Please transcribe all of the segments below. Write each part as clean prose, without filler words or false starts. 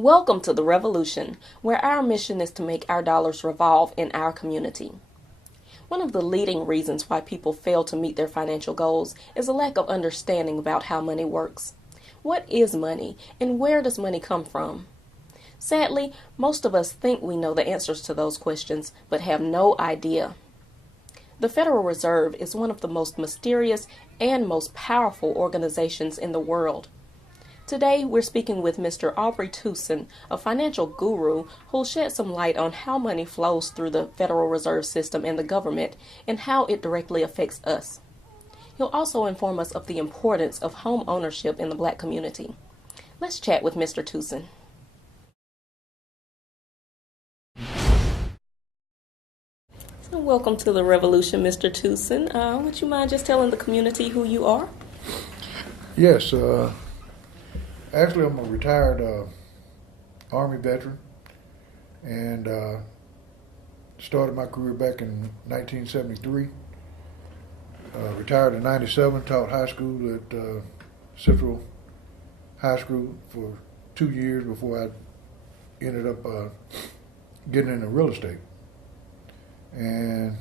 Welcome to the Revolution, where our mission is to make our dollars revolve in our community. One of the leading reasons why people fail to meet their financial goals is a lack of understanding about how money works. What is money, and where does money come from? Sadly, most of us think we know the answers to those questions, but have no idea. The Federal Reserve is one of the most mysterious and most powerful organizations in the world. Today, we're speaking with Mr. Aubrey Tooson, a financial guru who'll shed some light on how money flows through the Federal Reserve System and the government and how it directly affects us. He'll also inform us of the importance of home ownership in the Black community. Let's chat with Mr. Tooson. So welcome to the Revolution, Mr. Tooson. Would you mind just telling the community who you are? Yes, actually, I'm a retired Army veteran, and started my career back in 1973. Retired in '97, taught high school at Central High School for 2 years before I ended up getting into real estate. And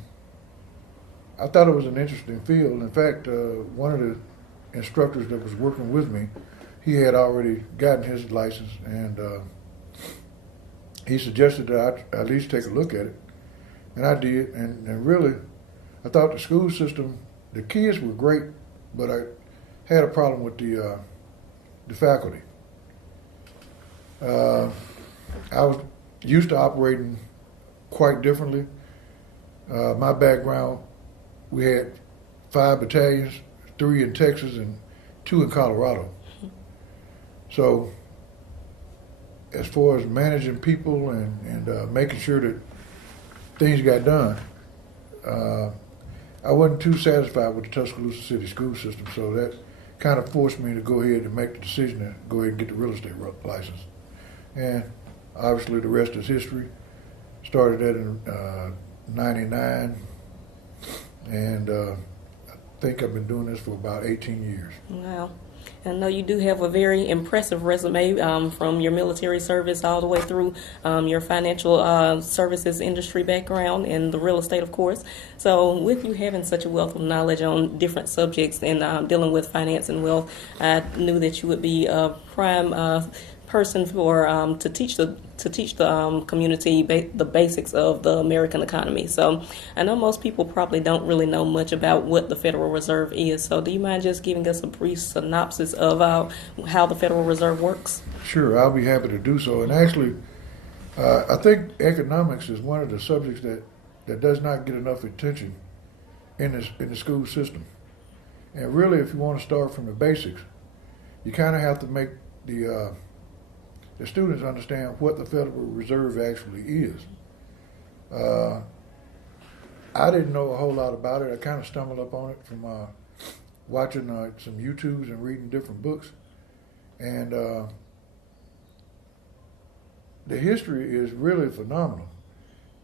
I thought it was an interesting field. In fact, one of the instructors that was working with me, he had already gotten his license, and he suggested that I at least take a look at it. And I did, and really, I thought the school system, the kids were great, but I had a problem with the faculty. I was used to operating quite differently. My background, we had 5 battalions, 3 in Texas and 2 in Colorado. So, as far as managing people and making sure that things got done, I wasn't too satisfied with the Tuscaloosa City school system, so that kind of forced me to go ahead and make the decision to go ahead and get the real estate license. And obviously the rest is history. Started that in '99, and I think I've been doing this for about 18 years. Wow. I know you do have a very impressive resume from your military service all the way through your financial services industry background and the real estate, of course. So with you having such a wealth of knowledge on different subjects and dealing with finance and wealth, I knew that you would be a prime person for to teach the community the basics of the American economy. So I know most people probably don't really know much about what the Federal Reserve is. So do you mind just giving us a brief synopsis of how the Federal Reserve works? Sure, I'll be happy to do so. And actually, I think economics is one of the subjects that does not get enough attention in the school system. And really, if you want to start from the basics, you kind of have to make the students understand what the Federal Reserve actually is. I didn't know a whole lot about it. I kind of stumbled up on it from watching some YouTubes and reading different books. And the history is really phenomenal.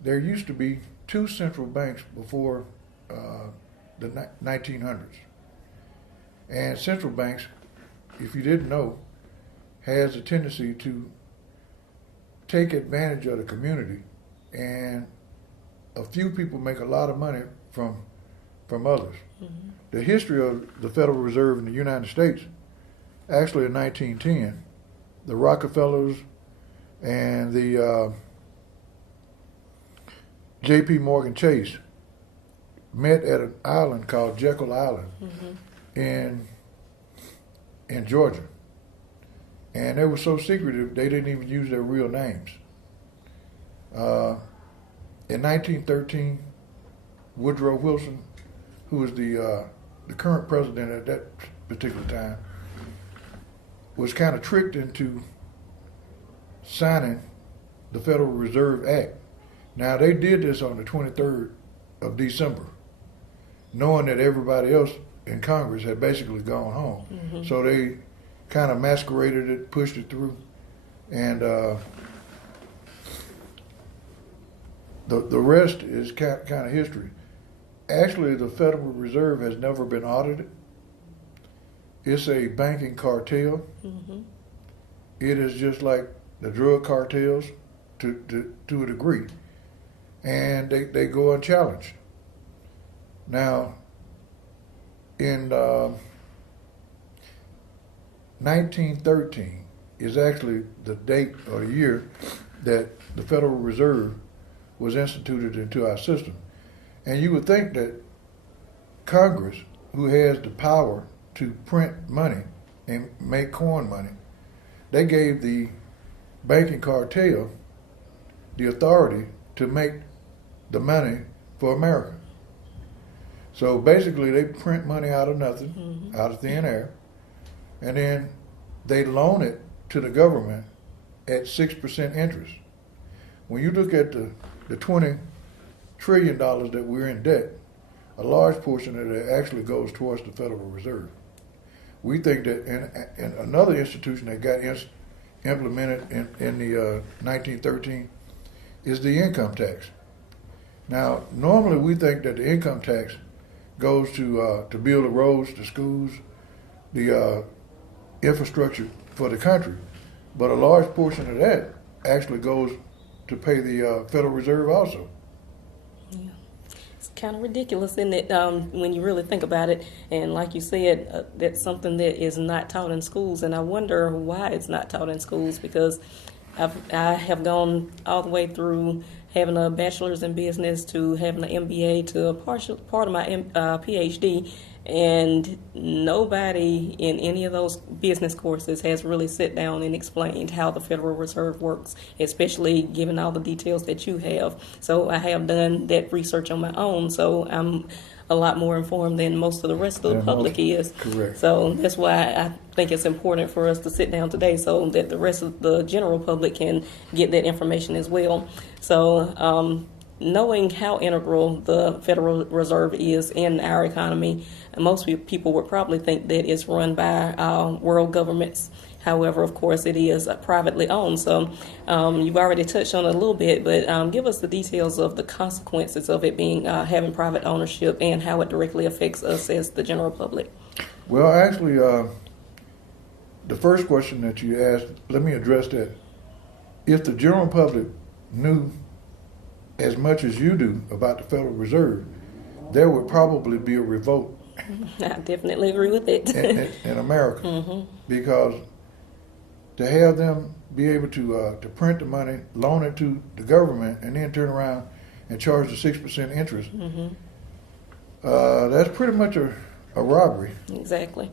There used to be 2 central banks before the 1900s. And central banks, if you didn't know, has a tendency to take advantage of the community, and a few people make a lot of money from others. Mm-hmm. The history of the Federal Reserve in the United States, actually in 1910, the Rockefellers and the J.P. Morgan Chase met at an island called Jekyll Island. Mm-hmm. in Georgia. And they were so secretive, they didn't even use their real names. In 1913, Woodrow Wilson, who was the current president at that particular time, was kind of tricked into signing the Federal Reserve Act. Now, they did this on the 23rd of December, knowing that everybody else in Congress had basically gone home. Mm-hmm. So they kind of masqueraded it, pushed it through, and the rest is kind of history. Actually, the Federal Reserve has never been audited. It's a banking cartel. Mm-hmm. It is just like the drug cartels to a degree, and they go unchallenged. Now, in 1913 is actually the date or the year that the Federal Reserve was instituted into our system. And you would think that Congress, who has the power to print money and make coin money, they gave the banking cartel the authority to make the money for America. So basically they print money out of nothing, out of thin air, and then they loan it to the government at 6% interest. When you look at the $20 trillion that we're in debt, a large portion of it actually goes towards the Federal Reserve. We think that in another institution that got implemented in the 1913 is the income tax. Now, normally we think that the income tax goes to build the roads, the schools, the infrastructure for the country, but a large portion of that actually goes to pay the Federal Reserve also. Yeah. It's kind of ridiculous, isn't it, when you really think about it? And like you said, that's something that is not taught in schools, and I wonder why it's not taught in schools, because I have gone all the way through having a bachelor's in business to having an MBA to a part of my PhD, and nobody in any of those business courses has really sat down and explained how the Federal Reserve works, especially given all the details that you have. So I have done that research on my own, so I'm a lot more informed than most of the rest of the public is. Correct. So that's why I think it's important for us to sit down today so that the rest of the general public can get that information as well. So knowing how integral the Federal Reserve is in our economy, most people would probably think that it's run by world governments. However, of course, it is privately owned. So you've already touched on it a little bit, but give us the details of the consequences of it being having private ownership and how it directly affects us as the general public. Well, actually, the first question that you asked, let me address that. If the general public knew as much as you do about the Federal Reserve, there would probably be a revolt. I definitely agree with it. in America, because to have them be able to print the money, loan it to the government, and then turn around and charge the 6% interest, that's pretty much a robbery. Exactly.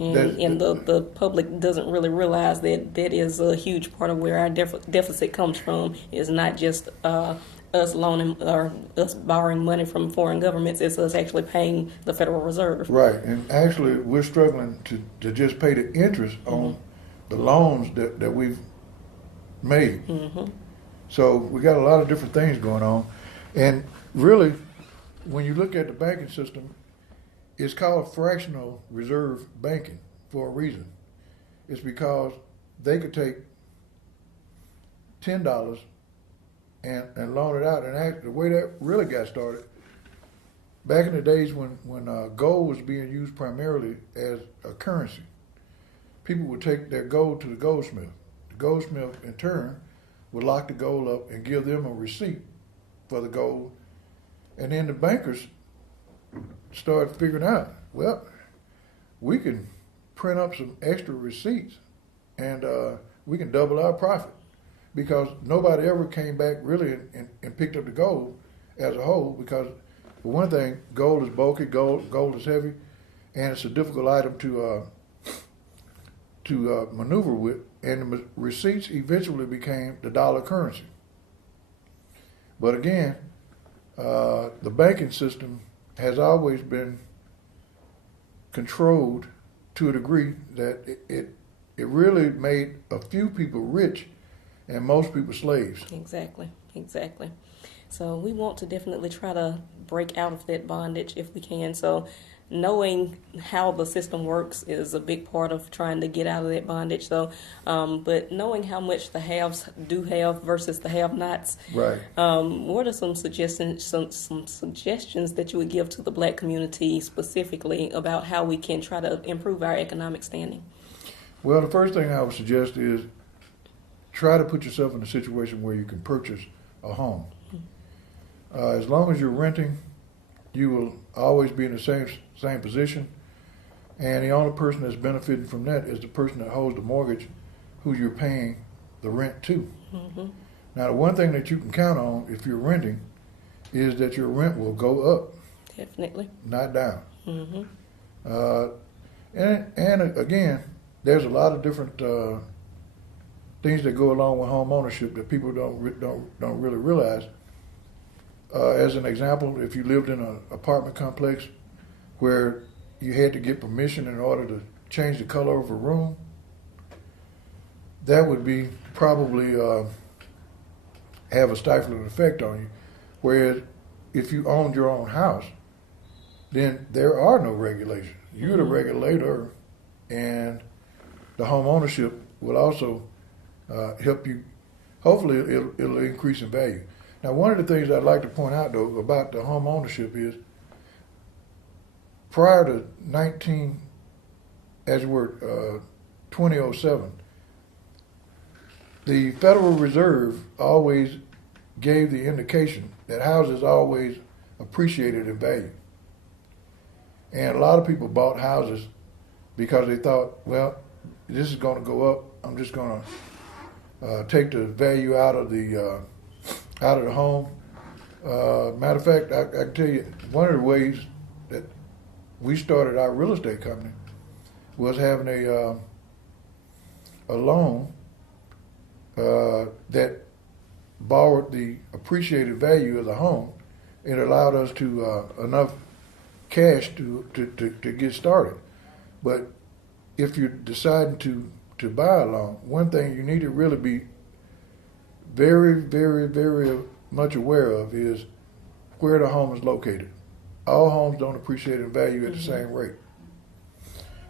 And the public doesn't really realize that that is a huge part of where our deficit comes from. It's not just us loaning or us borrowing money from foreign governments. It's us actually paying the Federal Reserve. Right. And actually, we're struggling to just pay the interest on the loans that we've made. So we got a lot of different things going on. And really, when you look at the banking system, it's called fractional reserve banking for a reason. It's because they could take $10 and loan it out. And the way that really got started, back in the days when gold was being used primarily as a currency, people would take their gold to the goldsmith. The goldsmith, in turn, would lock the gold up and give them a receipt for the gold. And then the bankers started figuring out, well, we can print up some extra receipts and we can double our profit, because nobody ever came back really and picked up the gold as a whole, because for one thing, gold is bulky, gold is heavy, and it's a difficult item to maneuver with, and the receipts eventually became the dollar currency. But again, the banking system has always been controlled to a degree that it really made a few people rich and most people slaves. Exactly. So we want to definitely try to break out of that bondage if we can. So knowing how the system works is a big part of trying to get out of that bondage. So, but knowing how much the haves do have versus the have-nots. Right. What are some suggestions that you would give to the Black community specifically about how we can try to improve our economic standing? Well, the first thing I would suggest is try to put yourself in a situation where you can purchase a home. As long as you're renting, you will always be in the same position, and the only person that's benefiting from that is the person that holds the mortgage, who you're paying the rent to. Mm-hmm. Now, the one thing that you can count on if you're renting is that your rent will go up. Definitely. Not down. Mm-hmm. And again, there's a lot of different things that go along with home ownership that people don't really realize. As an example, if you lived in an apartment complex where you had to get permission in order to change the color of a room, that would be probably have a stifling effect on you. Whereas if you owned your own house, then there are no regulations. You're the regulator, and the home ownership will also help you. Hopefully, it'll increase in value. Now, one of the things I'd like to point out, though, about the home ownership is prior to 2007, the Federal Reserve always gave the indication that houses always appreciated in value. And a lot of people bought houses because they thought, well, this is going to go up. I'm just going to take the value out of the home. Matter of fact, I can tell you, one of the ways that we started our real estate company was having a loan that borrowed the appreciated value of the home. It allowed us to enough cash to get started. But if you're deciding to buy a loan, one thing you need to really be very, very, very much aware of is where the home is located. All homes don't appreciate in value at the same rate.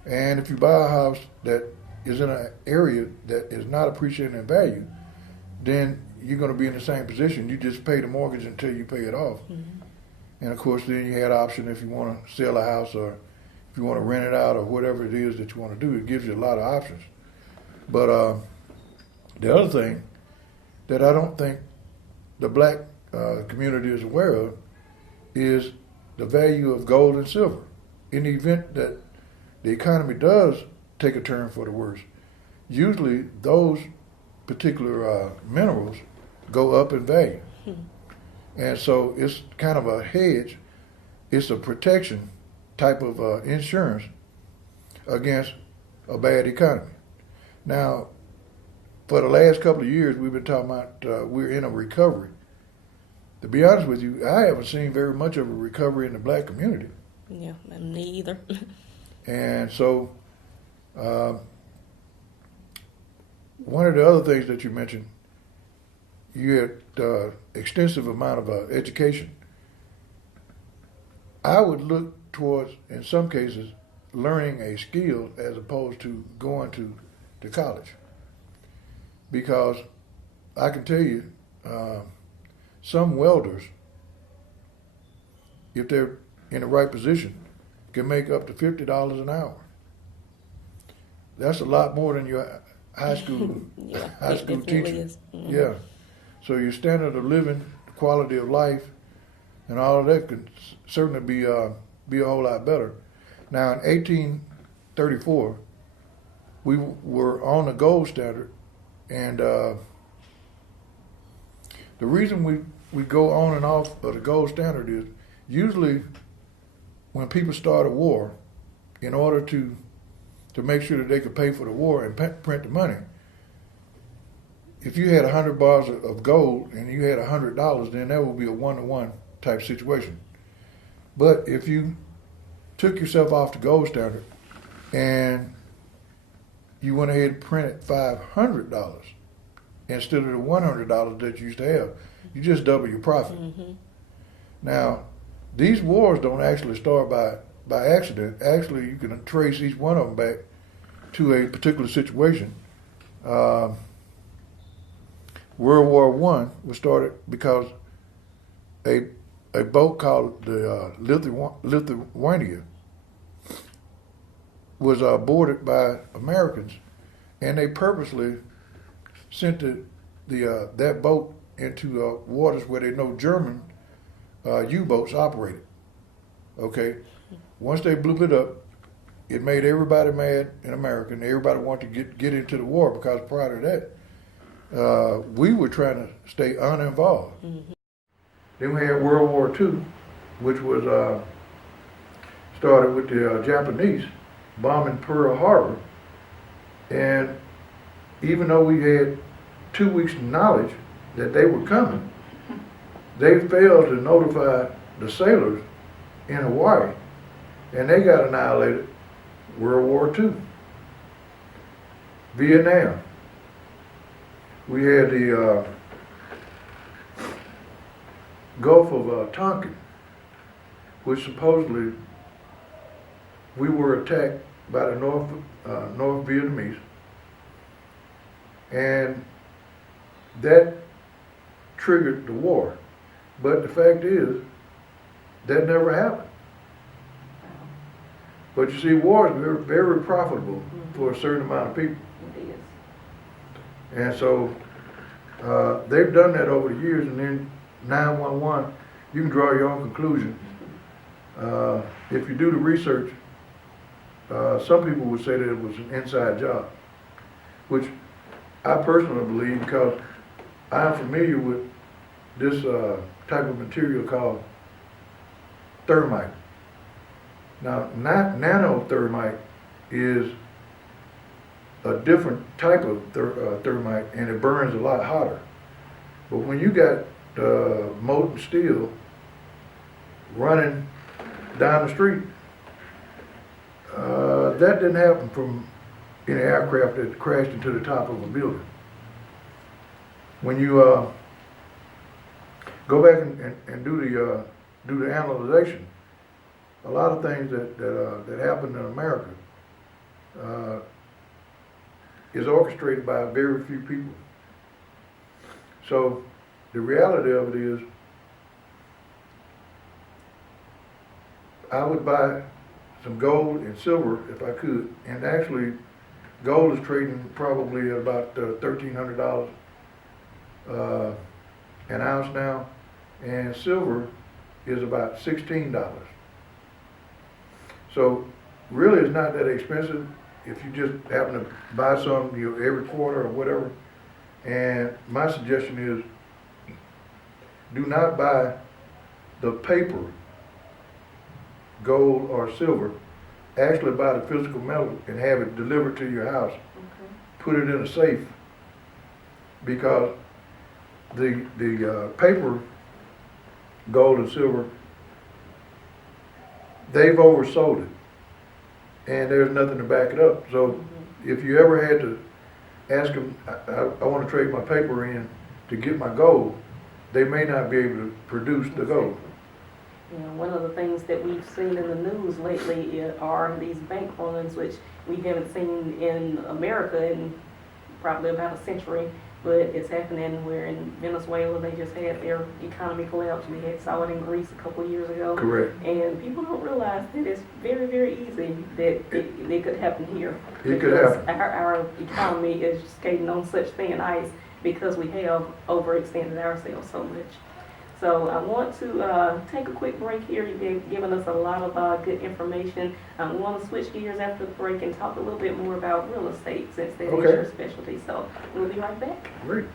And if you buy a house that is in an area that is not appreciated in value, then you're going to be in the same position. You just pay the mortgage until you pay it off. Mm-hmm. And of course, then you had an option if you want to sell a house or if you want to rent it out or whatever it is that you want to do. It gives you a lot of options. But the other thing that I don't think the black community is aware of is the value of gold and silver. In the event that the economy does take a turn for the worse, usually those particular minerals go up in value. And so it's kind of a hedge. It's a protection type of insurance against a bad economy. Now, for the last couple of years, we've been talking about we're in a recovery. To be honest with you, I haven't seen very much of a recovery in the black community. Yeah, me either. And so one of the other things that you mentioned, you had extensive amount of education. I would look towards, in some cases, learning a skill as opposed to going to college. Because I can tell you, some welders, if they're in the right position, can make up to $50 an hour. That's a lot more than your high school high school teacher. Mm-hmm. Yeah. So your standard of living, quality of life, and all of that could certainly be a whole lot better. Now, in 1834, we were on the gold standard, and the reason we go on and off of the gold standard is usually when people start a war, in order to make sure that they could pay for the war and print the money, if you had 100 bars of gold and you had $100, then that would be a 1-to-1 type situation. But if you took yourself off the gold standard and you went ahead and printed $500 instead of the $100 that you used to have, you just double your profit. Mm-hmm. Now, these wars don't actually start by accident. Actually, you can trace each one of them back to a particular situation. World War I was started because a boat called the Lithuania was boarded by Americans, and they purposely sent that boat into waters where they know German U-boats operated. Okay, once they blew it up, it made everybody mad in America, and everybody wanted to get into the war because prior to that, we were trying to stay uninvolved. Mm-hmm. Then we had World War II, which was started with the Japanese bombing Pearl Harbor, and even though we had 2 weeks' knowledge that they were coming, they failed to notify the sailors in Hawaii, and they got annihilated. World War II. Vietnam. We had the Gulf of Tonkin, which supposedly we were attacked by the North Vietnamese, and that triggered the war. But the fact is, that never happened. But you see, war is very, very profitable for a certain amount of people. It is. And so they've done that over the years, and then 911, you can draw your own conclusion. If you do the research, some people would say that it was an inside job, which I personally believe because I'm familiar with this type of material called thermite. Now, nanothermite is a different type of thermite, and it burns a lot hotter. But when you got molten steel running down the street, that didn't happen from any aircraft that crashed into the top of a building. When you go back and do the analyzation, a lot of things that happen in America is orchestrated by very few people. So the reality of it is, I would buy some gold and silver if I could, and actually gold is trading probably at about $1,300 an ounce now, and silver is about $16. So really it's not that expensive if you just happen to buy some every quarter or whatever. And my suggestion is, do not buy the paper gold or silver. Actually buy the physical metal and have it delivered to your house. Okay. Put it in a safe, because the paper gold and silver, they've oversold it, and there's nothing to back it up. So if you ever had to ask them, I want to trade my paper in to get my gold, they may not be able to produce the gold. You know, one of the things that we've seen in the news lately are these bank runs, which we haven't seen in America in probably about a century, but it's happening where in Venezuela they just had their economy collapse. We saw it in Greece a couple of years ago. Correct. And people don't realize that it's very, very easy that it could happen here. It could happen. Our economy is skating on such thin ice because we have overextended ourselves so much. So I want to take a quick break here. You've given us a lot of good information. We want to switch gears after the break and talk a little bit more about real estate, since that is your specialty. So we'll be right back. Great.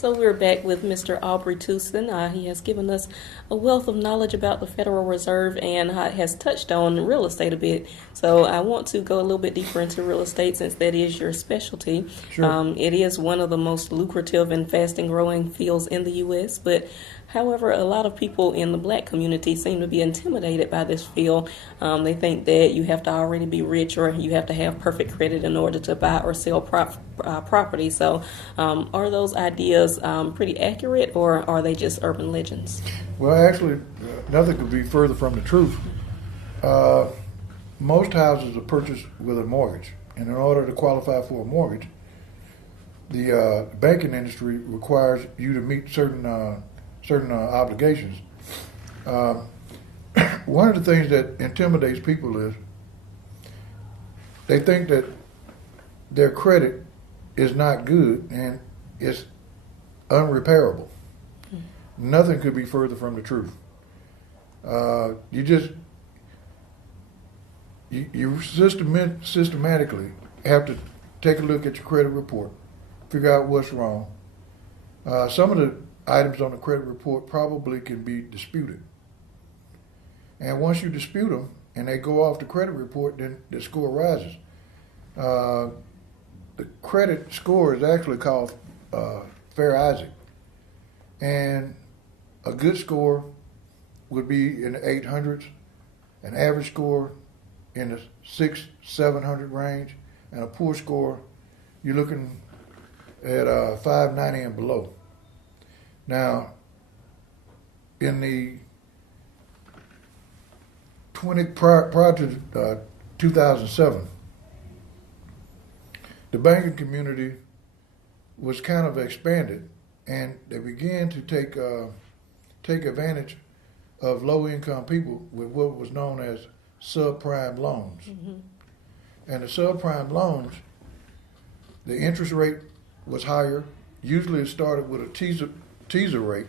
So we're back with Mr. Aubrey Tooson. He has given us a wealth of knowledge about the Federal Reserve and has touched on real estate a bit. So I want to go a little bit deeper into real estate since that is your specialty. Sure. It is one of the most lucrative and fast and growing fields in the U.S., but however, a lot of people in the black community seem to be intimidated by this field. They think that you have to already be rich or you have to have perfect credit in order to buy or sell property. So are those ideas pretty accurate, or are they just urban legends? Well, actually, nothing could be further from the truth. Most houses are purchased with a mortgage, and in order to qualify for a mortgage, the banking industry requires you to meet certain obligations. One of the things that intimidates people is they think that their credit is not good and it's unrepairable. Nothing could be further from the truth. You systematically have to take a look at your credit report, figure out what's wrong. Some of the items on the credit report probably can be disputed. And once you dispute them and they go off the credit report, then the score rises. The credit score is actually called Fair Isaac. And a good score would be in the 800s, an average score in the 600-700 range, and a poor score, you're looking at 590 and below. Now, in the prior to 2007, the banking community was kind of expanded, and they began to take advantage of low-income people with what was known as subprime loans. Mm-hmm. And the subprime loans, the interest rate was higher. Usually it started with a teaser rate,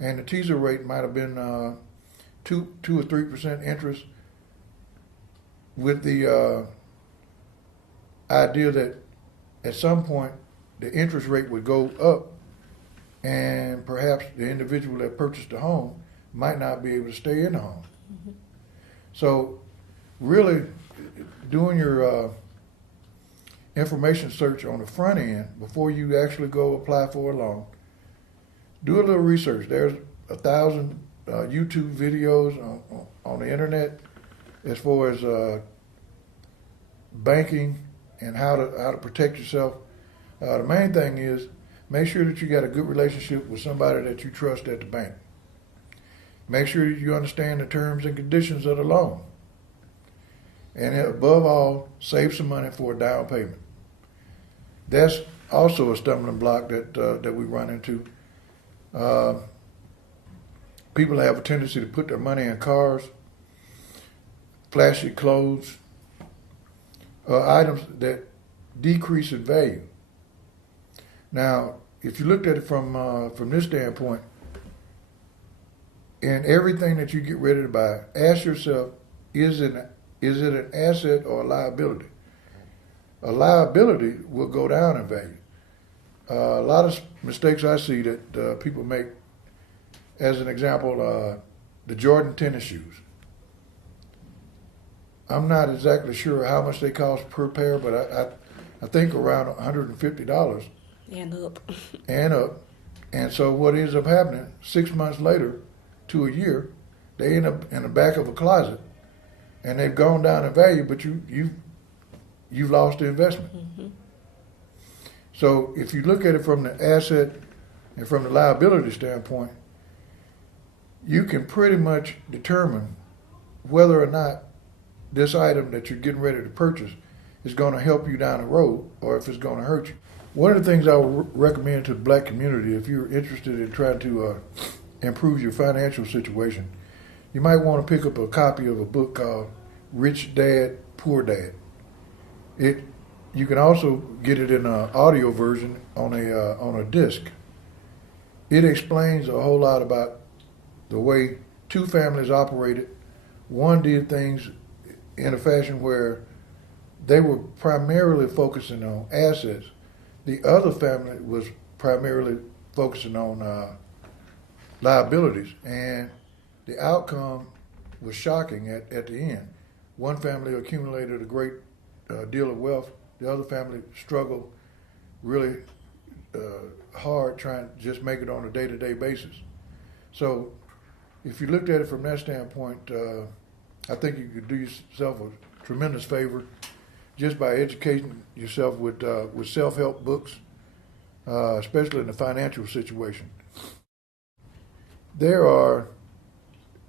and the teaser rate might have been 2 or 3% interest, with the idea that at some point the interest rate would go up, and perhaps the individual that purchased the home might not be able to stay in the home. Mm-hmm. So really doing your information search on the front end before you actually go apply for a loan, do a little research. There's 1,000 YouTube videos on the internet as far as banking and how to protect yourself. The main thing is make sure that you got a good relationship with somebody that you trust at the bank. Make sure that you understand the terms and conditions of the loan. And above all, save some money for a down payment. That's also a stumbling block that we run into. People have a tendency to put their money in cars, flashy clothes, items that decrease in value. Now, if you looked at it from this standpoint, in everything that you get ready to buy, ask yourself, is it an asset or a liability? A liability will go down in value. A lot of mistakes I see that people make, as an example, the Jordan tennis shoes. I'm not exactly sure how much they cost per pair, but I think around $150. And up. And up. And so what ends up happening, 6 months later to a year, they end up in the back of a closet, and they've gone down in value, but you've lost the investment. Mm-hmm. So if you look at it from the asset and from the liability standpoint, you can pretty much determine whether or not this item that you're getting ready to purchase is going to help you down the road or if it's going to hurt you. One of the things I would recommend to the black community, if you're interested in trying to improve your financial situation, you might want to pick up a copy of a book called Rich Dad, Poor Dad. You can also get it in an audio version on a disc. It explains a whole lot about the way two families operated. One did things in a fashion where they were primarily focusing on assets. The other family was primarily focusing on liabilities, and the outcome was shocking at the end. One family accumulated a great deal of wealth. The other family struggled really hard trying to just make it on a day-to-day basis. So if you looked at it from that standpoint, I think you could do yourself a tremendous favor just by educating yourself with self-help books, especially in the financial situation. There are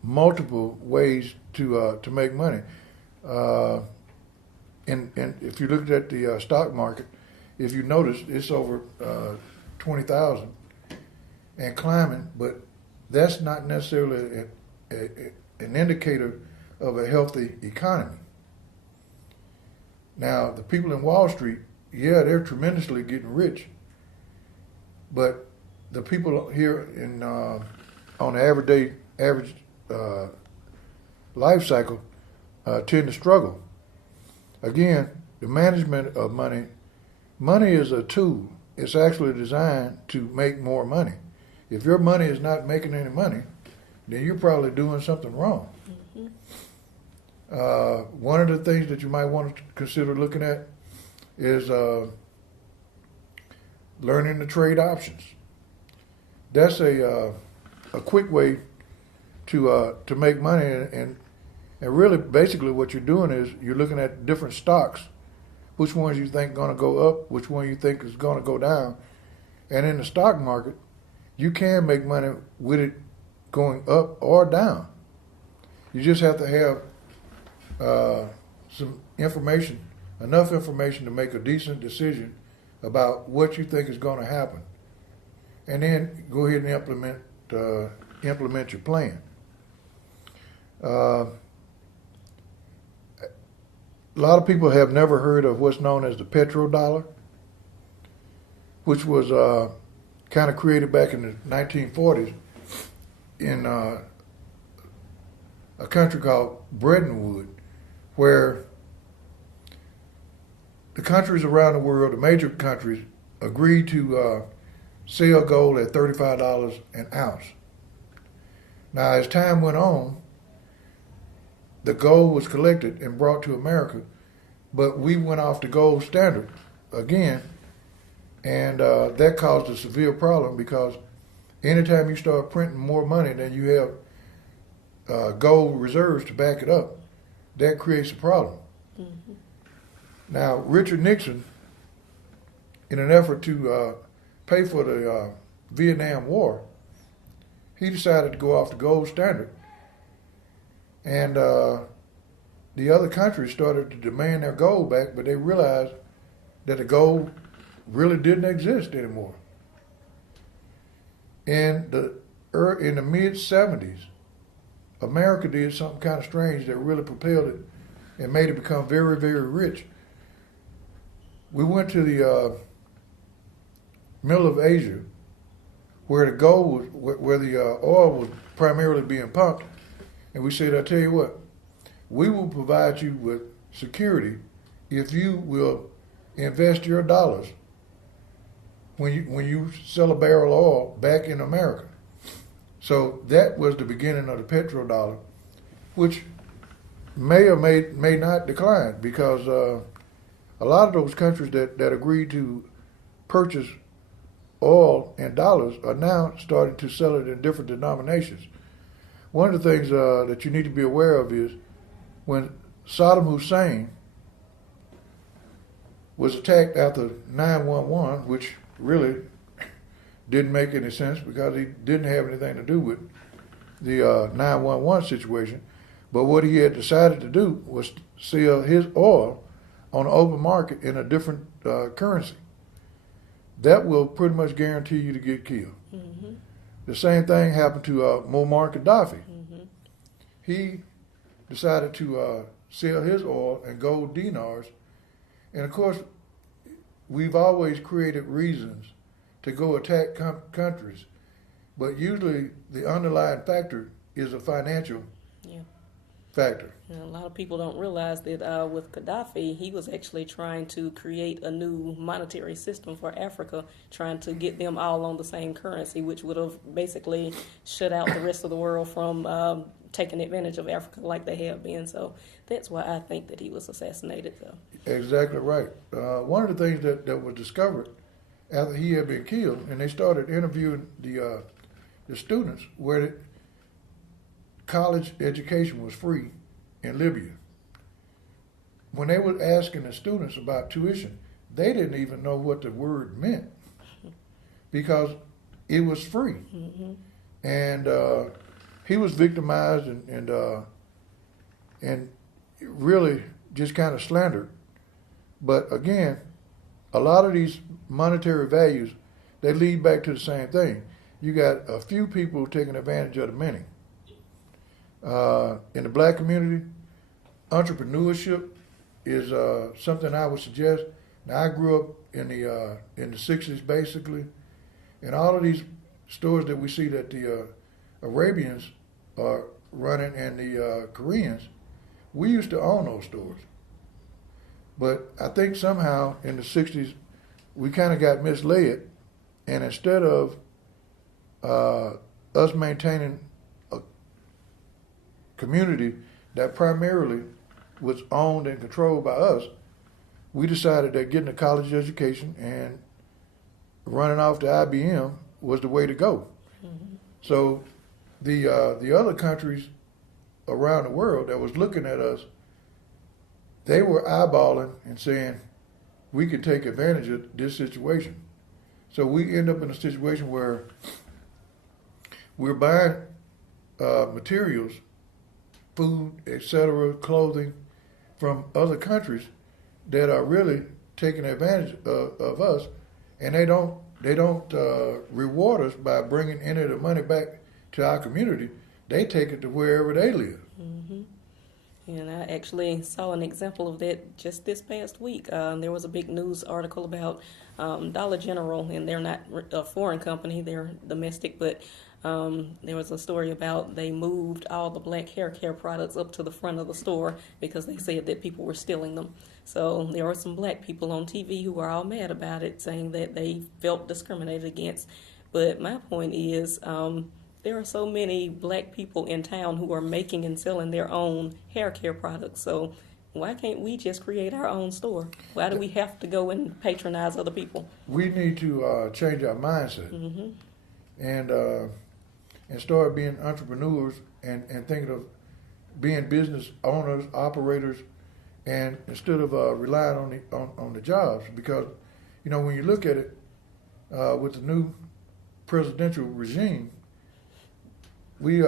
multiple ways to make money. And if you looked at the stock market, if you notice, it's over 20,000 and climbing, but that's not necessarily an indicator of a healthy economy. Now, the people in Wall Street, yeah, they're tremendously getting rich, but the people here in on the average life cycle tend to struggle. Again, the management of money is a tool. It's actually designed to make more money. If your money is not making any money, then you're probably doing something wrong. Mm-hmm. One of the things that you might want to consider looking at is learning to trade options. That's a quick way to make money, and really basically what you're doing is you're looking at different stocks, which ones you think are going to go up, which one you think is going to go down. And in the stock market, you can make money with it going up or down. You just have to have some information, enough information to make a decent decision about what you think is going to happen. And then go ahead and implement your plan. A lot of people have never heard of what's known as the petrodollar, which was kind of created back in the 1940s in a country called Bretton Woods, where the countries around the world, the major countries, agreed to sell gold at $35 an ounce. Now, as time went on, the gold was collected and brought to America, but we went off the gold standard again, and that caused a severe problem because anytime you start printing more money than you have gold reserves to back it up, that creates a problem. Mm-hmm. Now, Richard Nixon, in an effort to pay for the Vietnam War, he decided to go off the gold standard. And the other countries started to demand their gold back, but they realized that the gold really didn't exist anymore. In the mid-'70s, America did something kind of strange that really propelled it and made it become very, very rich. We went to the middle of Asia, where the gold was, where the oil was primarily being pumped, and we said, "I tell you what, we will provide you with security if you will invest your dollars when you sell a barrel of oil back in America." So that was the beginning of the petrodollar, which may or may not decline because a lot of those countries that agreed to purchase oil in dollars are now starting to sell it in different denominations. One of the things that you need to be aware of is when Saddam Hussein was attacked after 9/11, which really didn't make any sense because he didn't have anything to do with the 9/11 situation. But what he had decided to do was sell his oil on the open market in a different currency. That will pretty much guarantee you to get killed. Mm-hmm. The same thing happened to Muammar Gaddafi. Mm-hmm. He decided to sell his oil in gold dinars. And of course, we've always created reasons to go attack countries, but usually the underlying factor is a financial factor. And a lot of people don't realize that with Gaddafi, he was actually trying to create a new monetary system for Africa, trying to get them all on the same currency, which would have basically shut out the rest of the world from taking advantage of Africa like they have been. So that's why I think that he was assassinated. So. Exactly right. One of the things that was discovered after he had been killed, and they started interviewing the students, where the college education was free in Libya. When they were asking the students about tuition, they didn't even know what the word meant because it was free. Mm-hmm. And he was victimized and really just kind of slandered. But again, a lot of these monetary values, they lead back to the same thing. You got a few people taking advantage of the many. In the black community, entrepreneurship is something I would suggest. Now, I grew up in the 60s, basically, and all of these stores that we see that the Arabians are running and the Koreans, we used to own those stores. But I think somehow in the 60s, we kind of got misled, and instead of us maintaining a community that primarily was owned and controlled by us, we decided that getting a college education and running off to IBM was the way to go. Mm-hmm. So the other countries around the world that was looking at us, they were eyeballing and saying, we could take advantage of this situation. So we end up in a situation where we're buying materials, food, etc., clothing from other countries that are really taking advantage of us, and they don't reward us by bringing any of the money back to our community. They take it to wherever they live. Mm-hmm. And I actually saw an example of that just this past week. There was a big news article about Dollar General, and they're not a foreign company, they're domestic, but there was a story about they moved all the black hair care products up to the front of the store because they said that people were stealing them. So there were some black people on TV who were all mad about it, saying that they felt discriminated against. But my point is, there are so many black people in town who are making and selling their own hair care products. So why can't we just create our own store? Why do we have to go and patronize other people? We need to change our mindset. Mm-hmm. and start being entrepreneurs and thinking of being business owners, operators, and instead of relying on the jobs. Because, when you look at it with the new presidential regime, we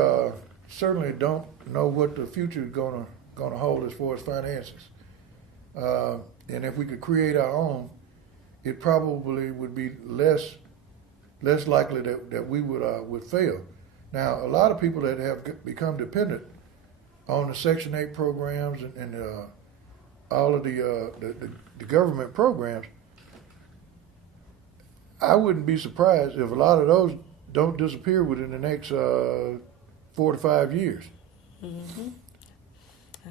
certainly don't know what the future is going to hold as far as finances. And if we could create our own, it probably would be less likely that we would fail. Now, a lot of people that have become dependent on the Section 8 programs and all of the government programs, I wouldn't be surprised if a lot of those don't disappear within the next 4 to 5 years. Mm-hmm.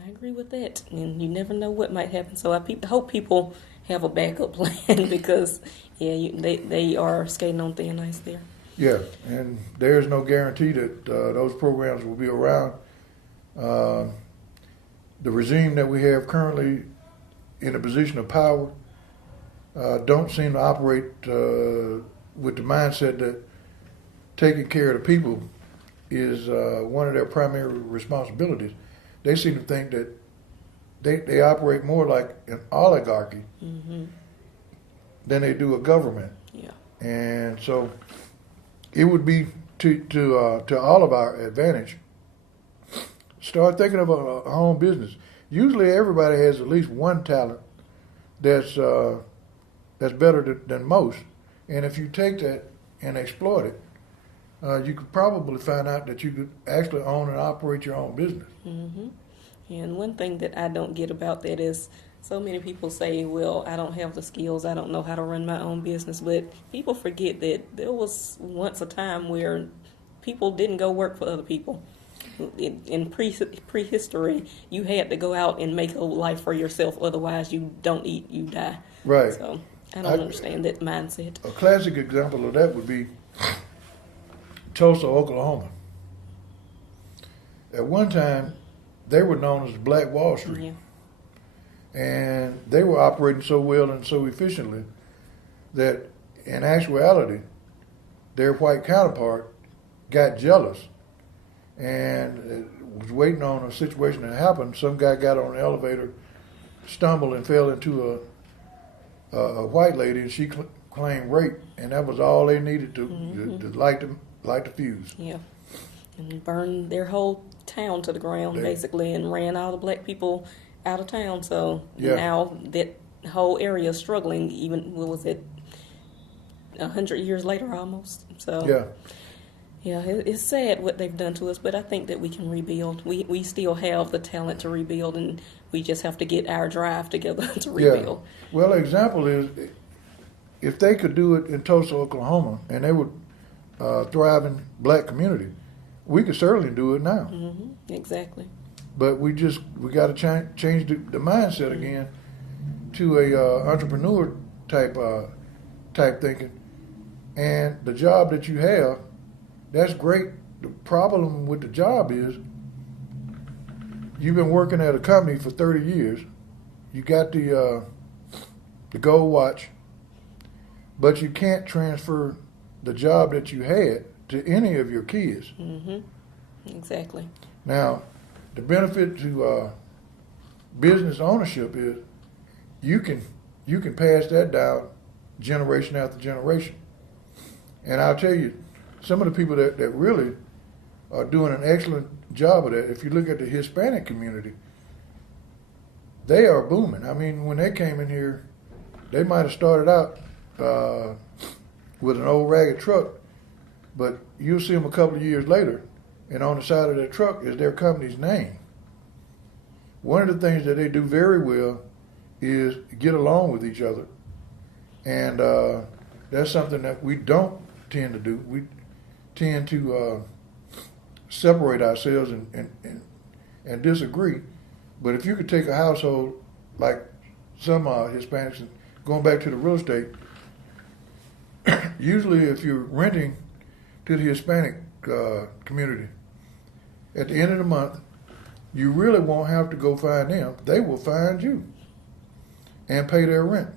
I agree with that, and you never know what might happen. So I hope people have a backup plan because, they are skating on thin ice there. Yeah, and there's no guarantee that those programs will be around. The regime that we have currently in a position of power don't seem to operate with the mindset that taking care of the people is one of their primary responsibilities. They seem to think that they operate more like an oligarchy mm-hmm. than they do a government. Yeah. And so it would be to all of our advantage. Start thinking of a home business. Usually everybody has at least one talent that's better than most. And if you take that and exploit it, you could probably find out that you could actually own and operate your own business. Mm-hmm. And one thing that I don't get about that is so many people say, well, I don't have the skills, I don't know how to run my own business, but people forget that there was once a time where people didn't go work for other people. In prehistory, you had to go out and make a life for yourself. Otherwise, you don't eat, you die. Right. So I don't understand that mindset. A classic example of that would be Tulsa, Oklahoma. At one time, they were known as Black Wall Street. Yeah. And they were operating so well and so efficiently that in actuality, their white counterpart got jealous and was waiting on a situation to happen. Some guy got on an elevator, stumbled and fell into a white lady, and she claimed rape, and that was all they needed to light the fuse. Yeah, and burned their whole town to the ground, basically, and ran all the black people out of town. So now that whole area is struggling, even, what was it, 100 years later almost. So yeah, it's sad what they've done to us, but I think that we can rebuild. We still have the talent to rebuild, and we just have to get our drive together to rebuild. Yeah. Well, the example is, if they could do it in Tulsa, Oklahoma, and they would thriving black community, we could certainly do it now. Mm-hmm. Exactly. But we got to change the mindset again to a entrepreneur type thinking, and the job that you have, that's great. The problem with the job is you've been working at a company for 30 years. You got the gold watch, but you can't transfer the job that you had to any of your kids. Mm-hmm. Exactly. Now, the benefit to business ownership is you can pass that down generation after generation. And I'll tell you, some of the people that really are doing an excellent job of that, if you look at the Hispanic community, they are booming. I mean, when they came in here, they might have started out with an old ragged truck, but you'll see them a couple of years later, and on the side of their truck is their company's name. One of the things that they do very well is get along with each other. And that's something that we don't tend to do. We tend to separate ourselves and disagree. But if you could take a household like some Hispanics, and going back to the real estate, usually if you're renting to the Hispanic community, at the end of the month, you really won't have to go find them. They will find you and pay their rent.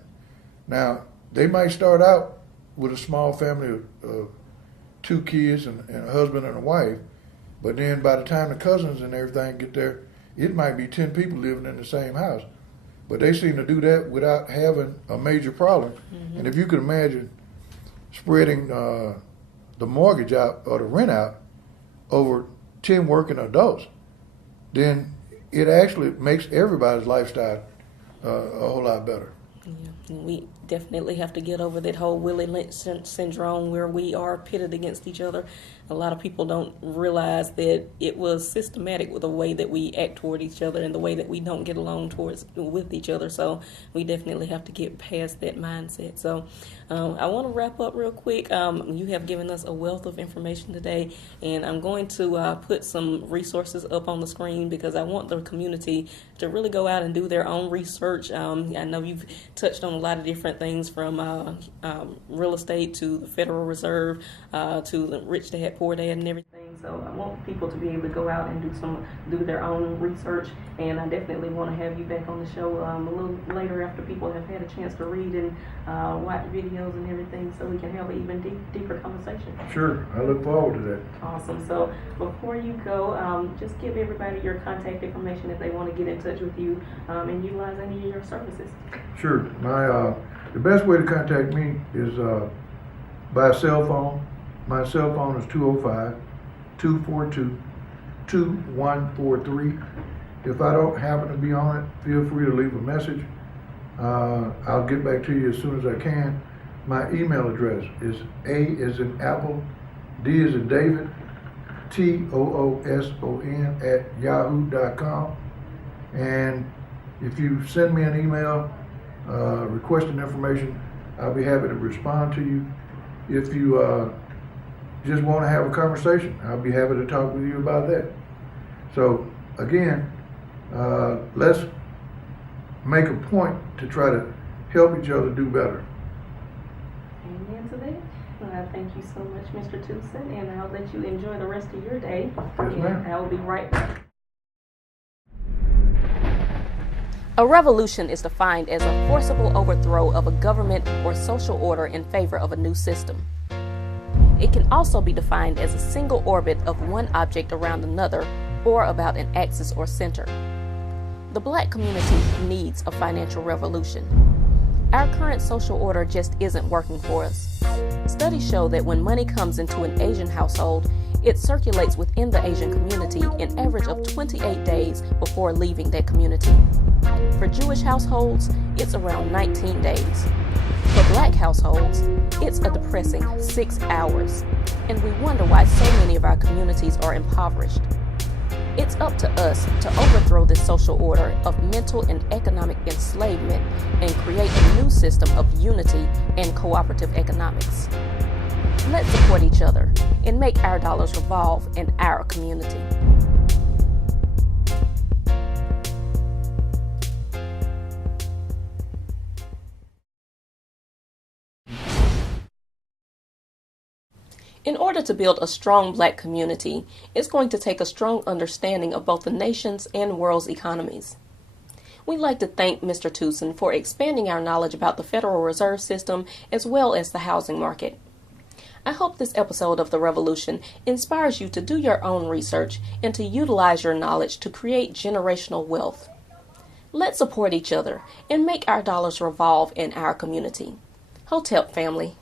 Now, they might start out with a small family of 2 kids and a husband and a wife, but then by the time the cousins and everything get there, it might be 10 people living in the same house. But they seem to do that without having a major problem. Mm-hmm. And if you could imagine spreading the mortgage out or the rent out over 10 working adults, then it actually makes everybody's lifestyle a whole lot better. Yeah, we definitely have to get over that whole Willie Lynch syndrome where we are pitted against each other. A lot of people don't realize that it was systematic with the way that we act toward each other and the way that we don't get along with each other. So we definitely have to get past that mindset. So I want to wrap up real quick. You have given us a wealth of information today, and I'm going to put some resources up on the screen because I want the community to really go out and do their own research. I know you've touched on a lot of different things from real estate to the Federal Reserve to the Rich Dad, Poor Dad and everything. So I want people to be able to go out and do their own research, and I definitely want to have you back on the show a little later after people have had a chance to read and watch videos and everything, so we can have an even deeper conversation. Sure, I look forward to that. Awesome. So before you go, just give everybody your contact information if they want to get in touch with you and utilize any of your services. Sure. The best way to contact me is by cell phone. My cell phone is 205-242-2143. If I don't happen to be on it, feel free to leave a message. I'll get back to you as soon as I can. My email address is A as in Apple, D as in David, TOOSON @yahoo.com. And if you send me an email requesting information, I'll be happy to respond to you. If you just want to have a conversation, I'll be happy to talk with you about that. So again, let's make a point to try to help each other do better. Amen to that. Well, I thank you so much, Mr. Tooson, and I'll let you enjoy the rest of your day. Yes, ma'am. And I'll be right back. A revolution is defined as a forcible overthrow of a government or social order in favor of a new system. It can also be defined as a single orbit of one object around another or about an axis or center. The Black community needs a financial revolution. Our current social order just isn't working for us. Studies show that when money comes into an Asian household, it circulates within the Asian community an average of 28 days before leaving that community. For Jewish households, it's around 19 days. For Black households, it's a depressing 6 hours, and we wonder why so many of our communities are impoverished. It's up to us to overthrow this social order of mental and economic enslavement and create a new system of unity and cooperative economics. Let's support each other and make our dollars revolve in our community. In order to build a strong Black community, it's going to take a strong understanding of both the nation's and world's economies. We'd like to thank Mr. Tooson for expanding our knowledge about the Federal Reserve System as well as the housing market. I hope this episode of The Revolution inspires you to do your own research and to utilize your knowledge to create generational wealth. Let's support each other and make our dollars revolve in our community. Hotep family.